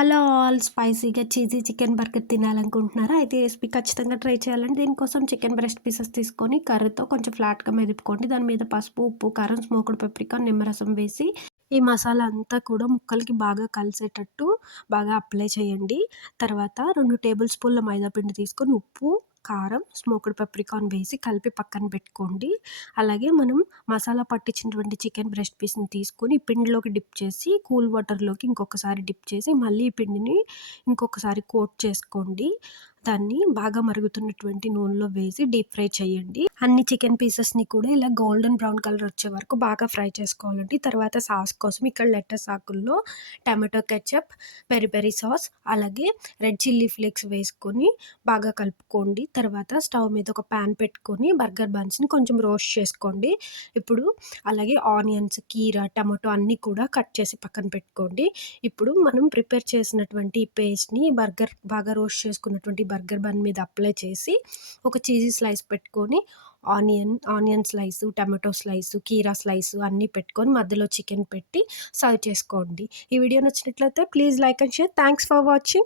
Hello all స్పైసీగా cheesy chicken burger తినాలనుకుంటున్నారా? అయితే ఈ రెసిపీ ఖచ్చితంగా ట్రై చేయాలండి. దీనికోసం చికెన్ బ్రెస్ట్ పీసెస్ తీసుకొని కర్రీతో కొంచెం ఫ్లాట్‌గా మెదుపుకోండి. దాని మీద పసుపు, ఉప్పు, కారం, స్మోక్డ్ పెప్రికా, నిమ్మరసం వేసి ఈ మసాలా అంతా కూడా ముక్కలకి బాగా కలిసేటట్టు బాగా అప్లై చేయండి. తర్వాత 2 టేబుల్ స్పూన్ల మైదా పిండి తీసుకొని ఉప్పు, కారం, స్మోక్డ్ పెప్రికాన్ వేసి కలిపి పక్కన పెట్టుకోండి. అలాగే మనం మసాలా పట్టించినటువంటి చికెన్ బ్రెస్ట్ పీస్‌ని తీసుకొని పిండిలోకి డిప్ చేసి కూల్ వాటర్‌లోకి ఇంకొకసారి డిప్ చేసి మళ్ళీ ఈ పిండిని ఇంకొకసారి కోట్ చేసుకోండి. దాన్ని బాగా మరుగుతున్నటువంటి నూనెలో వేసి డీప్ ఫ్రై చేయండి. అన్ని చికెన్ పీసెస్‌ని కూడా ఇలా గోల్డెన్ బ్రౌన్ కలర్ వచ్చే వరకు బాగా ఫ్రై చేసుకోవాలండి. తర్వాత సాస్ కోసం ఇక్కడ లెట్టస్ ఆకుల్లో tomato ketchup, peri peri sauce, అలాగే రెడ్ చిల్లీ ఫ్లేక్స్ వేసుకొని బాగా కలుపుకోండి. తర్వాత స్టవ్ మీద ఒక పాన్ పెట్టుకొని బర్గర్ బన్స్‌ని కొంచెం రోస్ట్ చేసుకోండి. ఇప్పుడు అలాగే ఆనియన్స్, కీరా, టమాటో అన్నీ కూడా కట్ చేసి పక్కన పెట్టుకోండి. ఇప్పుడు మనం ప్రిపేర్ చేసినటువంటి పేస్ట్‌ని బాగా రోస్ట్ చేసుకున్నటువంటి బర్గర్ బన్ మీద అప్లై చేసి ఒక చీజీ స్లైస్ పెట్టుకొని ఆనియన్ స్లైసు, టమాటో స్లైసు, కీరా స్లైసు అన్నీ పెట్టుకొని మధ్యలో చికెన్ పెట్టి సర్వ్ చేసుకోండి. ఈ వీడియో నచ్చినట్లయితే please like and share. Thanks for watching.